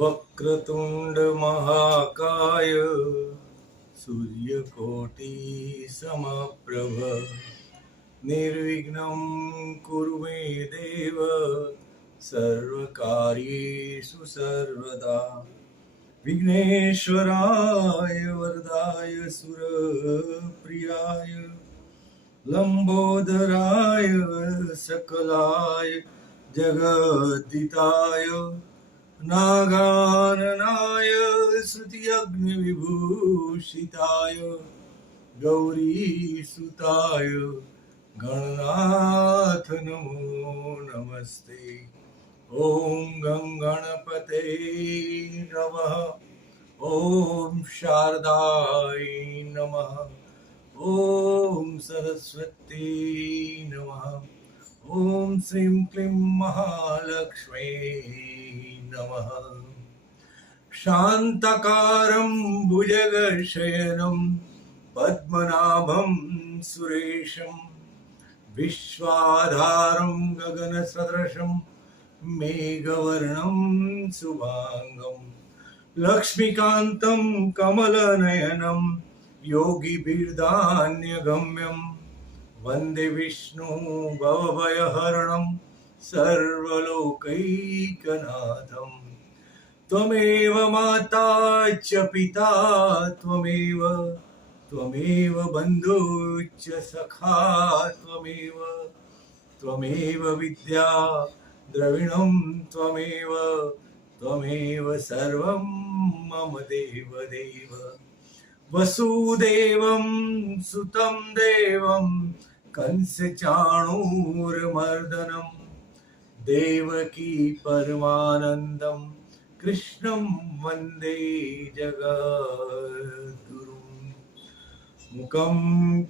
वक्रतुंड महाकाय सूर्यकोटि समप्रभ निर्विघ्नं कुरु मे देव सर्वकार्येषु सर्वदा। विघ्नेश्वराय वरदाय सुरप्रियाय लंबोदराय सकलाय जगद्दिताय नागाननाय श्रुतियज्ञविभूषिताय गौरीसुताय गणनाथ नमो नमस्ते। ओम गंगणपते नमः। ओम शारदाय नमः। ओम सरस्वती नमः। ओम श्रीं क्लीं महालक्ष्मी नमः। शांताकारं भुजगशयनं पद्मनाभं सुरेशं विश्वाधारं गगनसदृशं मेघवर्णं शुभांगं लक्ष्मीकान्तं कमलनयनं योगिभिर्धान्यगम्यं वन्दे विष्णु भवभयहरणं सर्वलोकैकनाथं। त्वमेव माता च पिता त्वमेव बन्धुश्च सखा त्वमेव विद्या द्रविणं त्वमेव सर्वं मम देवदेव। वसुदेवं सुतं देवं कंसचाणूरमर्दनं देवकी परमानन्दं कृष्णं वन्दे जगद्गुरुं। मुखं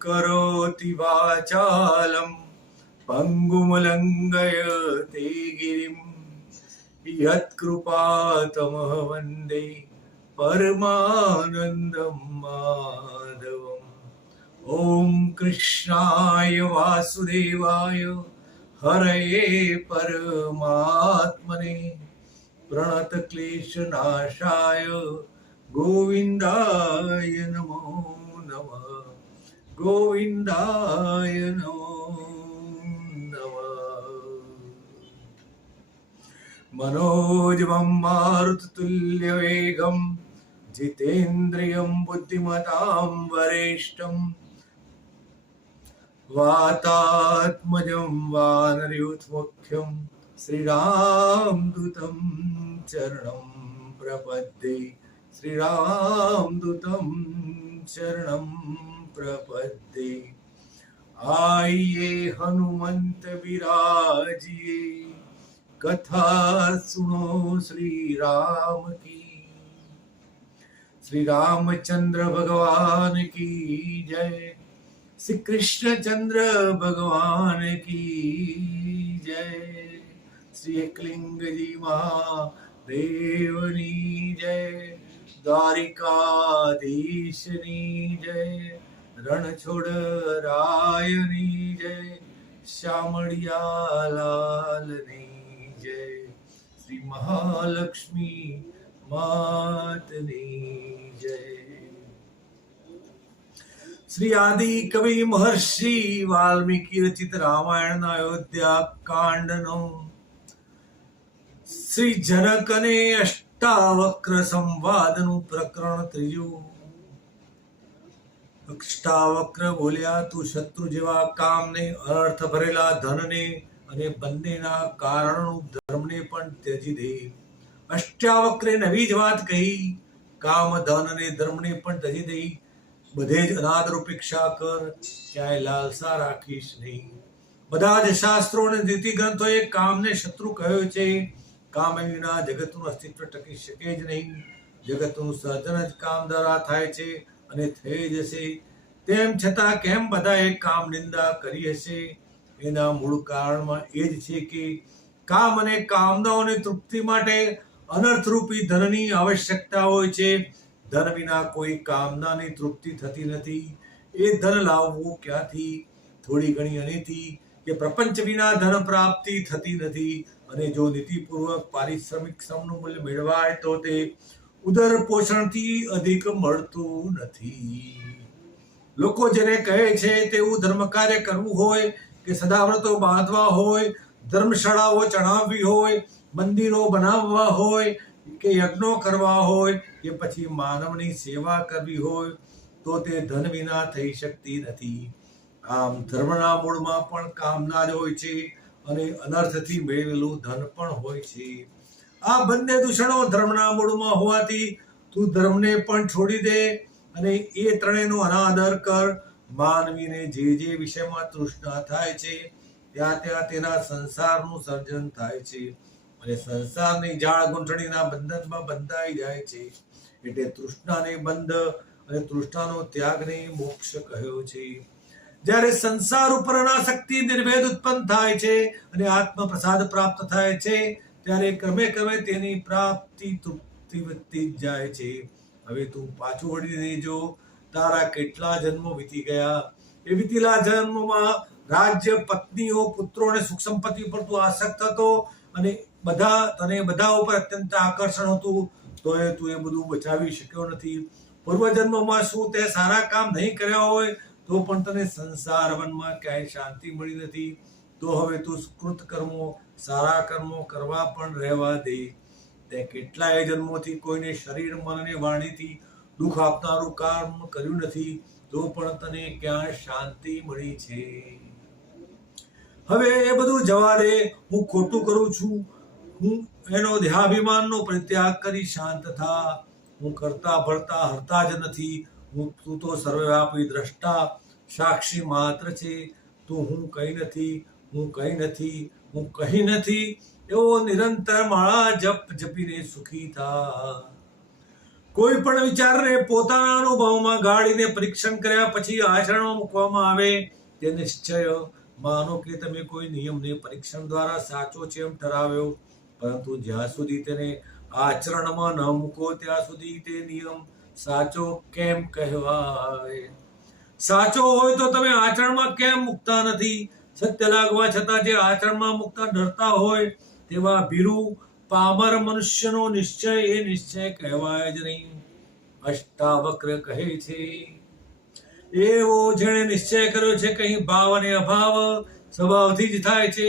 करोति वाचालं पङ्गुमलङ्घयते गिरिं यत्कृपातमः वन्दे परमानन्दं माधवम्। ॐ कृष्णाय वासुदेवाय हरये परमात्मने प्रणतक्लेशनाशाय गोविन्दाय नमो नमः। गोविन्दाय नमो नमः। मनोजवं मारुततुल्यवेगं जितेन्द्रियं बुद्धिमतां वरिष्ठं वातात्मजं वानरयूथमुख्यं श्रीरामदूतं चरणं प्रपद्ये। श्रीरामदूतं चरणं प्रपद्ये। आइए हनुमंत विराजिए कथा सुनो श्री राम की। श्री रामचंद्र भगवान की जय। श्री कृष्णचंद्र भगवान की जय। श्री एकलिंग जी महादेवनी जय। द्वारिकाधीशनी जय। रणछोड़रायनी जय। श्यामळिया लालनी जय। श्री महालक्ष्मी मातनी जय। श्री आदि कवि महर्षि वाल्मीकि रचित रामायण अयोध्या कांड नो श्री जनक ने अष्टावक्र संवाद नु प्रकरण त्रीजू। अष्टावक्र बोल्या तू शत्रु जेवा काम ने अर्थ भरेला धन ने અને બંનેના કારણરૂપ ધર્મને પણ ત્યજી દે। અષ્ટાવક્રે નવી જ વાત કહી, કામ ધન અને ધર્મને પણ ત્યજી દઈ બધે જ અનાદરૂપેક્ષા કર, ક્યાંય લાલસા રાખીશ નહીં। બધા જ શાસ્ત્રો અને નીતિ ગ્રંથોએ કામને શત્રુ કહ્યો છે। કામ વિના જગતનું અસ્તિત્વ ટકી શકે જ નહીં। જગતનું સર્જન જ કામ દ્વારા થાય છે અને થઈ જશે। તેમ છતાં કેમ બધાએ કામ નિંદા કરી હશે? એના મૂળ કારણમાં એ જ છે કે કામ અને કામનાઓની તૃપ્તિ માટે અનર્થરૂપી ધનની આવશ્યકતા હોય છે। ધન વિના કોઈ કામનાની તૃપ્તિ થતી નથી। એ ધન લાવવું ક્યાંથી? થોડી ઘણી અનિતિ કે પ્રપંચ વિના ધન પ્રાપ્તિ થતી નથી અને જો નીતિપૂર્વક પારિશ્રમિક શ્રમનું મૂલ્ય મેળવાય તો તે ઉદર પોષણથી અધિક મળતું નથી. લોકો જેને કહે છે તેવું ધર્મ કાર્ય કરવું હોય કે સદાવ્રતો બાંધવા હોય, ધર્મશાળાઓ ચણાવવી હોય, મંદિરો બનાવવા હોય કે યજ્ઞો કરવા હોય કે પછી માનવની સેવા કરવી હોય તો તે ધન વિના થઈ શકતી નથી. આમ ધર્મના મૂળમાં પણ કામના જ હોય છે અને અનર્થથી મેળવેલું ધન પણ હોય છે. આ બંને દૂષણો ધર્મના મૂળમાં હોવાથી તું ધર્મને પણ છોડી દે અને એ ત્રણેયનો અનાદર કર. માનવીને જે જે વિષયમાં તૃષ્ણા થાય છે ત્યાં ત્યાં તેના સંસારનું સર્જન થાય છે અને સંસારની જાળ ગૂંથણીના બંધનમાં બંધાઈ જાય છે. એટલે તૃષ્ણાને બંધ અને તૃષ્ણાનો ત્યાગને મોક્ષ કહ્યો છે. જ્યારે સંસાર ઉપર અનાસક્તિ નિર્ભેદ ઉત્પન્ન થાય છે અને આત્મ પ્રસાદ પ્રાપ્ત થાય છે ત્યારે ક્રમે ક્રમે તેની પ્રાપ્તિ તૃપ્તિ વધતી જ જાય છે. હવે તું પાછું વળીને જો તારા કેટલા જન્મો વીતી ગયા. એ વીતેલા જન્મોમાં રાજ્ય, પત્નીઓ, પુત્રો અને સુખ સંપત્તિ પર તું આસક્ત હતો અને બધા ઉપર અત્યંત આકર્ષણ હતું, તો તું એ બધું બચાવી શક્યો નથી. પૂર્વજન્મમાં શું તે સારા કામ નહીં કર્યા હોય તો પણ તને સંસાર વનમાં ક્યાંય શાંતિ મળી નથી. તો હવે તું સુકૃત કર્મો, સારા કર્મો કરવા પણ રહેવા દે. તે કેટલાય જન્મોથી કોઈને શરીર, મન અને વાણીથી દુઃખ આપનારું કામ કર્યું નથી, તો પણ તને ક્યાં શાંતિ મળી છે. હવે એ બધું જવા દે. હું ખોટું કરું છું, હું એનો દેહાભિમાનનો પરિત્યાગ કરી શાંત થા. હું કરતા ભરતા હરતા જ નથી. તું તો સર્વવ્યાપી દ્રષ્ટા, સાક્ષી માત્ર છે. તું હું કઈ નથી, હું કઈ નથી, હું કઈ નથી એવો નિરંતર માળા જપ જપીને સુખી થા. કોઈ પણ વિચારને પોતાના અનુભવમાં ગાળીને પરીક્ષણ કર્યા પછી આચરણમાં મૂકવામાં આવે તે નિશ્ચય માનો કે તમે કોઈ નિયમને પરીક્ષણ દ્વારા સાચો છે એમ ઠરાવ્યો, પરંતુ જ્યાં સુધી તેને આચરણમાં ન મૂકો ત્યાં સુધી તે નિયમ સાચો કેમ કહેવાય? સાચો હોય તો તમે આચરણમાં કેમ મૂકતા નથી? સત્ય લાગવા છતાં જે આચરણમાં મૂકતા ડરતા હોય તેવા ભીરુ પામર મનુષ્યનો નિશ્ચય એ નિશ્ચય કહેવાય જ નહીં. અષ્ટાવક્ર કહે છે એવો જેણે નિશ્ચય કર્યો છે કે અહીં ભાવ અને અભાવ સ્વભાવથી જ થાય છે.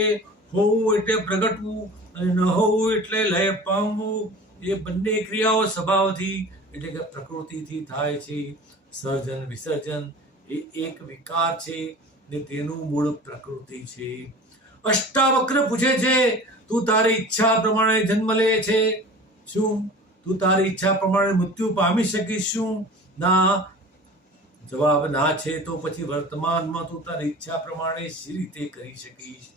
હોવું એટલે પ્રગટવું અને ન હોવું એટલે લય પામવું. એ બંને ક્રિયાઓ સ્વભાવથી એટલે કે પ્રકૃતિથી થાય છે. સર્જન વિસર્જન એ એક વિકાર છે ને તેનું મૂળ પ્રકૃતિ છે. અષ્ટાવક્ર પૂછે છે તું તારી ઈચ્છા પ્રમાણે જન્મ લે છે, શું તું તારી ઈચ્છા પ્રમાણે મૃત્યુ પામી શકીશ? શું ના? જવાબ ના છે. તો પછી વર્તમાનમાં તું તારી ઈચ્છા પ્રમાણે શી રીતે કરી શકીશ?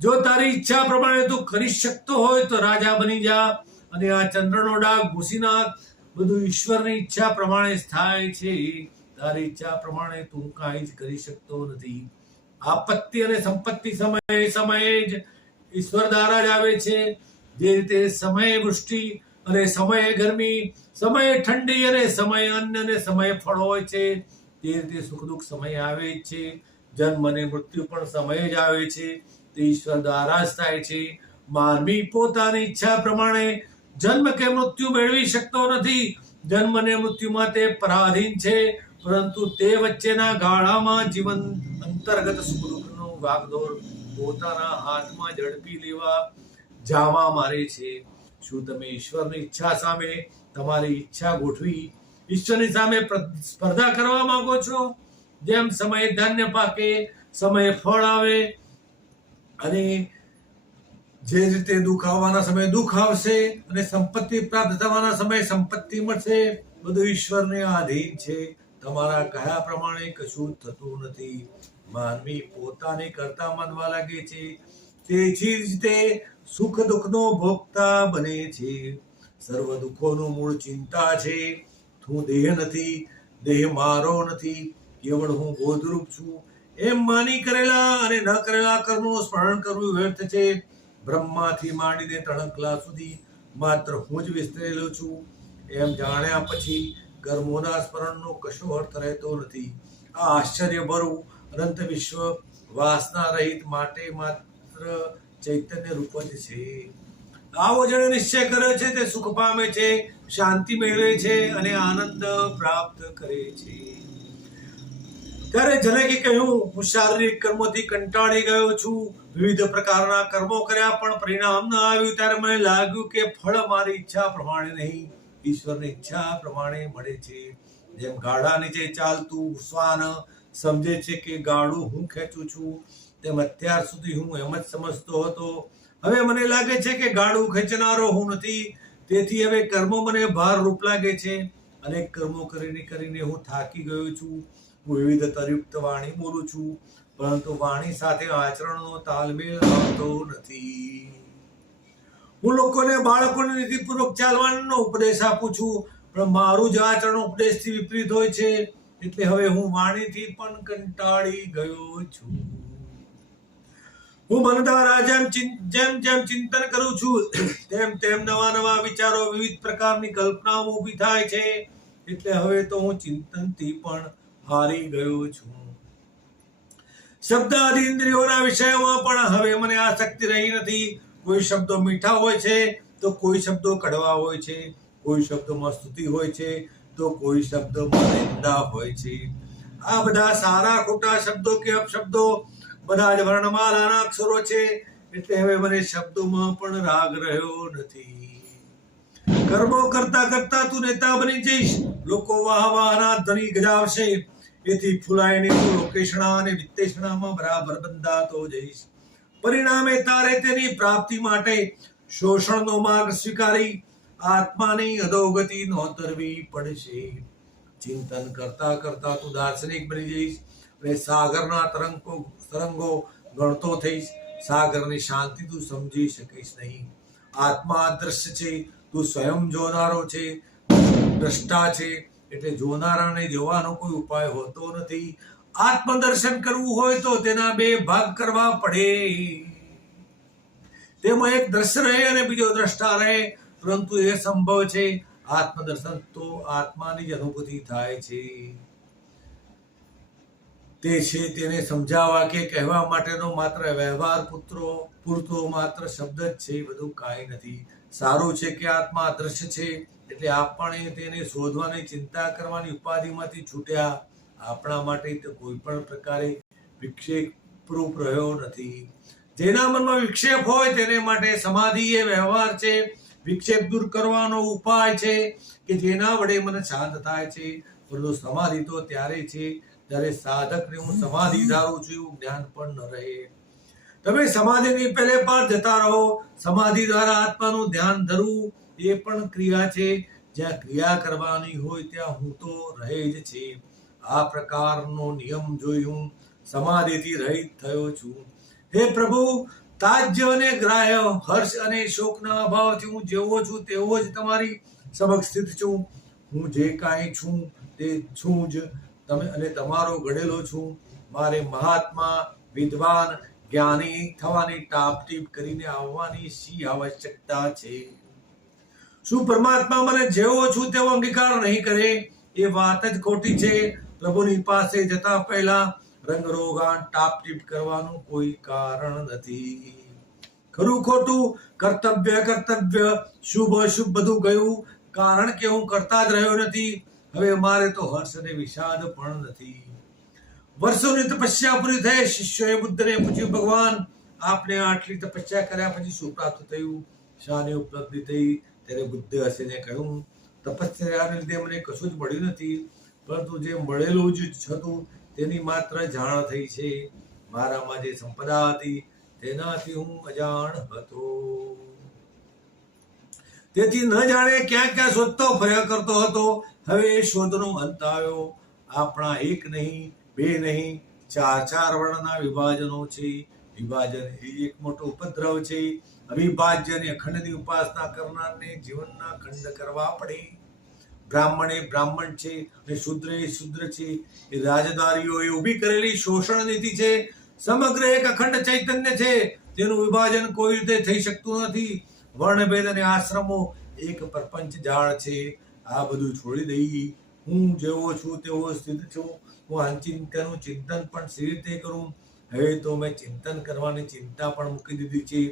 જો તારી ઈચ્છા પ્રમાણે તું કરી શકતો હોય તો રાજા બની જા અને આ ચંદ્રનો ડાઘ ભૂસી નાખ. બધું ઈશ્વરની ઈચ્છા પ્રમાણે જ થાય છે. તારી ઈચ્છા પ્રમાણે તું કાંઈ જ કરી શકતો નથી. આપત્તિ અને સંપત્તિ સમયે જ ઈશ્વર દ્વારા જ આવે છે. જે રીતે સમયે વૃષ્ટિ અને સમયે ગરમી, સમયે ઠંડી અને સમયે અન્ન અને સમયે ફળ હોય છે, તે રીતે સુખ દુઃખ સમય આવે જ છે. જન્મ અને મૃત્યુ પણ સમયે જ આવે છે. તે ઈશ્વર દ્વારા જ થાય છે. માનવી પોતાની ઈચ્છા પ્રમાણે જન્મ કે મૃત્યુ મેળવી શકતો નથી. જન્મ અને મૃત્યુમાં તે પરાધીન છે, પરંતુ તે વચ્ચેના ગાળામાં જીવન અંતર્ગત સુખ દુઃખનો વાગદોર પોતાના હાથમાં ઝડપી લેવા જાવા મારે છે. શું તમે ઈશ્વરની ઈચ્છા સામે તમારી ઈચ્છા ગોઠવી ઈશ્વરની સામે સ્પર્ધા કરવા માંગો છો? જેમ સમયે ધાન્ય પાકે, સમયે ફળ આવે અને જે રીતે દુઃખ આવવાના સમયે દુઃખ આવશે અને સંપત્તિ પ્રાપ્ત થવાના સમયે સંપત્તિ મળશે, બધું ઈશ્વરને આધીન છે. તમારા કહ્યા પ્રમાણે કશું થતું નથી. માનવી પોતાને કરતા માનવા લાગે છે, તેથી જ તે સુખ દુઃખનો ભોગતા બને છે. સર્વ દુઃખોનું મૂળ ચિંતા છે. હું દેહ નથી, દેહ મારો નથી, કેવળ હું બોધરૂપ છું એમ માની કરેલા અને ન કરેલા કર્મોનું સ્મરણ કરવું વ્યર્થ છે. બ્રહ્માથી માંડીને તણખલા સુધી માત્ર હું જ વિસ્તરેલો છું એમ જાણ્યા પછી કર્મોના સ્મરણનો કશો અર્થ રહેતો નથી. આ આશ્ચર્યભરું અનંત વિશ્વ વાસના રહિત માટે માત્ર ચૈતન્ય રૂપ જ છે. આવો જેણે નિશ્ચય કર્યો છે તે સુખ પામે છે, શાંતિ મેળવે છે અને આનંદ પ્રાપ્ત કરે છે. ત્યારે જનકે કહ્યું, હું શારીરિક કર્મોથી કંટાળી ગયો છું. વિવિધ પ્રકારના કર્મો કર્યા પણ પરિણામ ન આવ્યું. ત્યારે મને લાગ્યું કે ફળ મારી ઈચ્છા પ્રમાણે નહીં, ઈશ્વરની ઈચ્છા પ્રમાણે મળે છે. જેમ ગાડા નીચે ચાલતું શ્વાન સમજે છે કે ગાડું હું ખેંચું છું, તેમ અત્યાર સુધી હું એમ જ સમજતો હતો. હવે મને લાગે છે કે ગાડું ખેંચનારો હું નથી. તેથી હવે કર્મો મને ભારરૂપ લાગે છે. અનેક કર્મો કરીને હું થાકી ગયો છું. હું વિવિધતાયુક્ત વાણી બોલું છું, પરંતુ વાણી સાથે આચરણનો તાલમેલ આવતો નથી. હું લોકોને બાળકોને નીતિપૂર્વક ચાલવાનો ઉપદેશ આપું છું, પણ મારું જ આચરણ ઉપદેશથી વિપરીત હોય છે. એટલે હવે હું વાણીથી પણ કંટાળી ગયો છું. હું મન દ્વારા જેમ ચિંતન કરું છું, તેમ નવા નવા વિચારો, વિવિધ પ્રકારની કલ્પનાઓ ઊભી થાય છે. એટલે હવે તો હું ચિંતનથી પણ હારી ગયો છું. શબ્દ આદિ ઇન્દ્રિયોના વિષયોમાં પણ હવે મને આસક્તિ રહી નથી. કોઈ શબ્દો મીઠા હોય છે તો કોઈ શબ્દો કડવા હોય છે. કોઈ શબ્દોમાં સ્તુતિ હોય છે તો કોઈ શબ્દોમાં નિંદા હોય છે. આ બધા સારા ખોટા શબ્દો કે અપશબ્દો બધા જ વર્ણમાલાના અક્ષરો છે. એટલે હવે મને શબ્દોમાં પણ રાગ રહ્યો નથી. કર્મો કરતા કરતા તું નેતા બની જઈશ. લોકો વાહવાના ધ્વનિ ગજાવશે. એથી ફૂલાઈને તું લોકેશણા અને વિત્તેષણામાં બરાબર બંધાતો જઈશ. પરિણામે તારે તેની પ્રાપ્તિ માટે શોષણનો માર્ગ સ્વીકારી આત્માની અધોગતિ નોતરવી પડશે. ચિંતન કરતા કરતા તું દાર્શનિક બની જઈશ અને સાગરના તરંગો ગણતો થઈશ. સાગરની શાંતિ તું સમજી શકીશ નહીં. આત્મા દ્રશ્ય છે, તું સ્વયં જોનારો છે, દ્રષ્ટા છે. એટલે જોનારાને જોવાનો કોઈ ઉપાય હોતો નથી. આત્મદર્શન કરવું હોય તો તેના બે ભાગ કરવા પડે. તેમાં એક દ્રશ્ય રહે અને બીજો દ્રષ્ટા રહે, પરંતુ એ સંભવ છે. આત્મદર્શન તો આત્માની જ અનુભૂતિ થાય છે. તે છે તેને સમજાવવા કે કહેવા માટેનો માત્ર વ્યવહાર પૂરતો માત્ર શબ્દ જ છે, બધું કાંઈ નથી. સારું છે કે આત્મા અદ્રશ્ય છે, એટલે આપણે તેને શોધવાની ચિંતા કરવાની ઉપાધિમાંથી છૂટ્યા. આપણા માટે તો કોઈ પણ પ્રકારે વિક્ષેપ પ્રૂફ રહ્યો નથી. જેના મનમાં વિક્ષેપ હોય તેને માટે સમાધિ એ વ્યવહાર છે, વિક્ષેપ દૂર કરવાનો ઉપાય છે કે જેના વડે મન શાંત થાય છે. પરંતુ સમાધિ તો ત્યારે છે જ્યારે સાધકને હું સમાધિ ધારું છું એવું જ્ઞાન પણ ન રહે. તમે સમાધિની પહેલે પાર જતા રહો. સમાધિ દ્વારા આત્માનું ધ્યાન ધરવું એ પણ ક્રિયા છે. જ્યાં ક્રિયા કરવાની હોય ત્યાં હું તો રહે જ છે. આ પ્રકારનો નિયમ જોઈ હું સમાધિથી રહિત થયો છું. હે પ્રભુ, તાજ્ય અને ગ્રાહ્ય, હર્ષ અને શોકના અભાવથી હું જેવો છું તેવો જ તમારી સમક્ષ સ્થિત છું. હું જે કાંઈ છું તે છું જ તમે અને તમારો ગણેલો છું. મારે મહાત્મા, વિદ્વાન, જ્ઞાની થવાની ટાપટીપ કરીને આવવાની શી આવશ્યકતા છે? શું પરમાત્મા મને જેવો છું તેવો અંગીકાર નહીં કરે? એ વાત જ ખોટી છે. પ્રભુની પાસે જતા પહેલા રંગરોગાન ટાપટીપ કરવાનું કોઈ કારણ નથી. ખરું ખોટું, કર્તવ્ય, શુભ અશુભ બધું ગયું, કારણ કે હું કરતા જ રહ્યો નથી. હવે મારે તો હર્ષ અને વિષાદ પણ નથી. વર્ષોની તપસ્યા પૂરી થઈ. શિષ્યોએ બુદ્ધને પૂછ્યું, ભગવાન, આપને આટલી તપસ્યા કર્યા પછી શું પ્રાપ્ત થયું? શાની ઉપલબ્ધિ થઈ? ત્યારે બુદ્ધે હસીને કહ્યું, તપસ્યાને લીધે મને કશું જ મળ્યું નથી, પરંતુ જે મળેલું જ હતું તેની માત્ર જાણ થઈ છે. મારામાં જે સંપદા હતી તેનાથી હું અજાણ હતો. તેથી ન જાણે ક્યાં ક્યાં શોધતો ફર્યા કરતો હતો. હવે શોધનો અંત આવ્યો. આપણા એક નહીં, બે નહીં, ચાર વર્ણના વિભાજનો છે. વિભાજન એ એક મોટો ઉપદ્રવ છે. અવિભાજ્ય અને અખંડની ઉપાસના કરનારને જીવનના ખંડ કરવા પડે. બ્રાહ્મણ એ બ્રાહ્મણ છે અને શૂદ્ર એ શૂદ્ર છે. એ રાજદ્વારીઓએ ઊભી કરેલી શોષણ નીતિ છે. સમગ્ર એક અખંડ ચૈતન્ય છે. તેનું વિભાજન કોઈ રીતે થઈ શકતું નથી. વર્ણભેદ અને આશ્રમો એક પ્રપંચ જાળ છે. આ બધું છોડી દઈ હું જેવો છું તેવો સ્થિત છું. હું અંચિંત્યનું ચિંતન પણ સી રીતે કરું? હવે તો મેં ચિંતન કરવાની ચિંતા પણ મૂકી દીધી છે.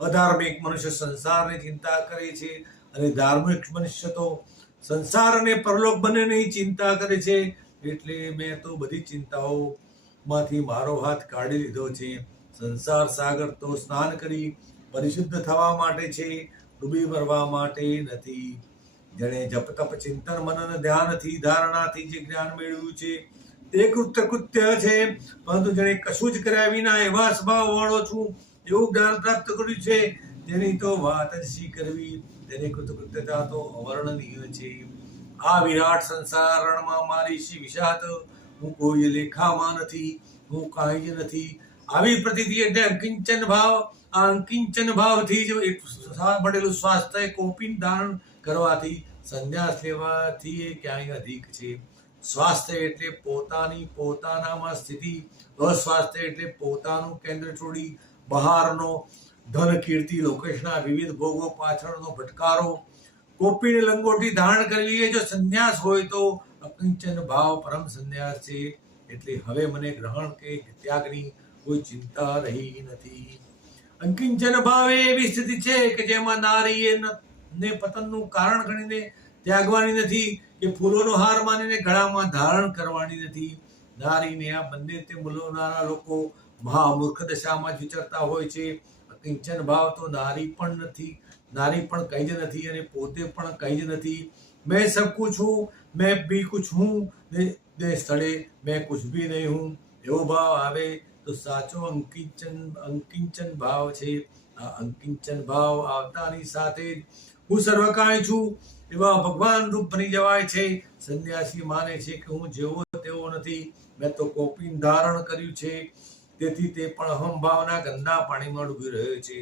અધાર્મિક મનુષ્ય સંસારની ચિંતા કરે છે અને ધાર્મિક મનુષ્ય તો સંસાર અને પરલોક બંનેની ચિંતા કરે છે. એટલે મેં તો બધી ચિંતાઓ માંથી મારો હાથ કાઢી લીધો છે. સંસાર સાગર તો સ્નાન કરી પરિશુદ્ધ થવા માટે છે, ડૂબી મરવા માટે નથી. જેણે જપ તપ ચિંતન મનન ધ્યાનથી ધારણાથી જે જ્ઞાન મેળવ્યું છે તે કૃત્ય છે. પરંતુ જેણે કશું જ કર્યા વિના એવા સ્વભાવ વાળો છું એવું જ્ઞાન પ્રાપ્ત કર્યું છે, તેની તો વાત જ શી કરવી. તેની કૃતકૃત્યતા તો અવર્ણનીય છે. આ વિરાટ સંસાર રણમાં મારી શી વિષાદ, હું કોઈ લેખામાં નથી, હું કાંઈ જ નથી. આવી પ્રતીતિ એટલે અંકિંચન ભાવ. આ અંકિંચન ભાવથી જ એક મળેલું સ્વાસ્થ્ય કોપીન ધારણ કરવાથી સંન્યાસ લેવાથી એ ક્યાંય અધિક છે. સ્વાસ્થ્ય એટલે પોતાનામાં સ્થિતિ, અસ્વાસ્થ્ય એટલે પોતાનું કેન્દ્ર છોડી બહારનો ધન કીર્તિ લોકેશના વિવિધ ભોગો પાછળનો ભટકારો. કોપીને લંગોટી ધારણ કરવી એ જો સંન્યાસ હોય તો અકિંચન ભાવ પરમ સંન્યાસ છે. એટલે હવે મને ગ્રહણ કે ત્યાગની કોઈ ચિંતા રહી નથી. અંકિંચન ભાવ એવી સ્થિતિ છે કે જેમાં નારી ને પતનનું કારણ ગણીને ત્યાગવાની નથી કે ફૂલોનો હાર માનીને ગળામાં ધારણ કરવાની નથી. નારીને આ બંને તે બોલવનારા લોકો મહામૂર્ખ દશામાં જ વિચરતા હોય છે. અકિંચન ભાવ તો નારી પણ નથી, નારી પણ કંઈ જ નથી અને પોતે પણ કંઈ જ નથી. मैं सब कुछ हूँ, मैं भी कुछ हूँ, ने સ્થળે मैं कुछ भी नहीं हूँ એવો ભાવ આવે તો સાચો અંકિંચન ભાવ છે. આ અંકિંચન ભાવ આવતાની સાથે જ હું સર્વકાય છું એવા ભગવાન રૂપ બની જવાય છે. સંન્યાસી માને છે કે હું જેવો તેવો નથી, મેં તો કોપીન ધારણ કર્યું છે. તેથી તે પણ અહમ ભાવના ગંદા પાણીમાં ડૂબી રહ્યો છે.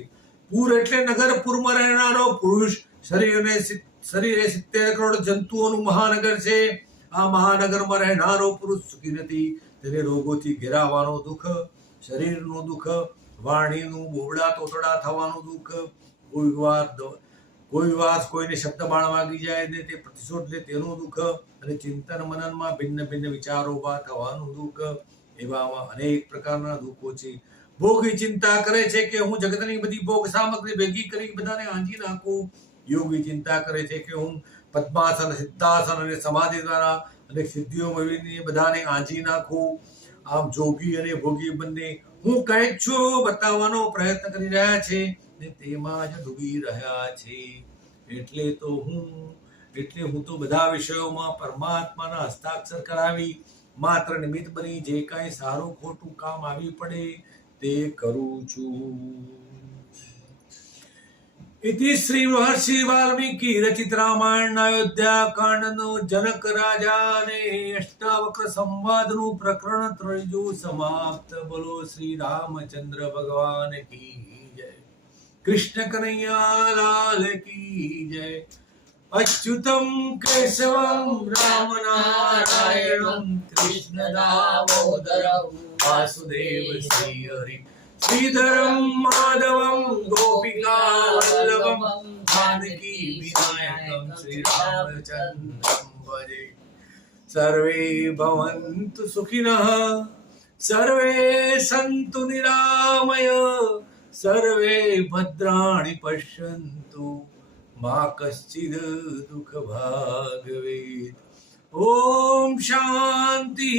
પૂર એટલે નગર, પૂરમાં રહેનારો પુરુષ. શરીરે 70 કરોડ જંતુઓનું મહાનગર છે. આ મહાનગરમાં રહેનારો પુરુષ સુખી નથી. તેને રોગોથી ઘેરાવાનો દુઃખ, શરીરનું દુઃખ, વાણીનું બોબડા તોતડા થવાનું દુઃખ, કોઈ વાર કોઈને શબ્દ બાણ વાગી જાય ને તે પ્રતિશોધ લે તેનું દુઃખ, અને ચિંતન મનનમાં ભિન્ન ભિન્ન વિચારો ઉભા થવાનું દુઃખ. એવામાં અનેક પ્રકારના દુઃખો છે. ભોગી ચિંતા કરે છે કે હું જગતની બધી ભોગ સામગ્રી ભેગી કરી બધાને આંજી નાખું. યોગી ચિંતા કરે છે કે હું પદ્માસન, સિદ્ધાસન અને સમાધિ દ્વારા અનેક સિદ્ધિઓ મેળવીને બધાને આંજી નાખું. આમ જોગી અને ભોગી બંને હું કંઈક છું બતાવવાનો પ્રયત્ન કરી રહ્યા છે ને તેમાં જ ડૂબી રહ્યા છે. એટલે હું તો બધા વિષયોમાં પરમાત્માના હસ્તાક્ષર કરાવી માત્ર નિમિત્ત બની જે કાંઈ સારું ખોટું કામ આવી પડે તે કરું છું. इति श्री महर्षि वाल्मीकि रचित रामायण अयोध्या कांडनो जनक राजा ने अष्टावक्र संवाद नु प्रकरण त्रीजु समाप्त. बोलो श्री रामचंद्र भगवान की जय. कृष्ण कन्हैया लाल की जय. अच्युतम केशवम राम नारायणम कृष्ण दामोदरम वासुदेव श्री हरि. श्रीधरम माधवम गोपिका वल्लभम जानकी विनायकम श्री रामचंद्रम भजे. सर्वे भवन्तु सुखिनः, सर्वे सन्तु निरामय, सर्वे भद्राणि पश्यन्तु मा कश्चिद दुःख भाग भवेत्. ओम शांति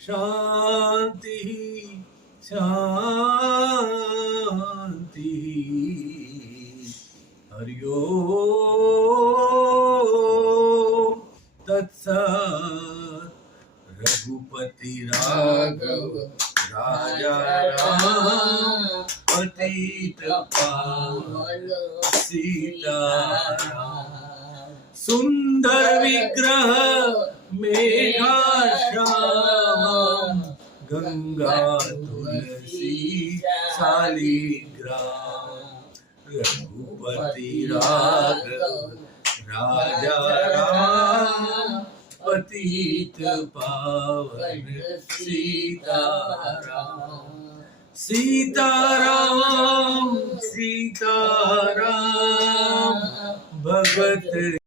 शांति शांति. हरि ओम तत्सत्. रघुपति राघव राजा राम पतित पावन सीताराम. सुंदर विग्रह मेघाश्याम गंगा तुलसी शालिग्राम. रघुपति राघव राजा राम पतित पावन सीताराम. सीताराम सीताराम भगत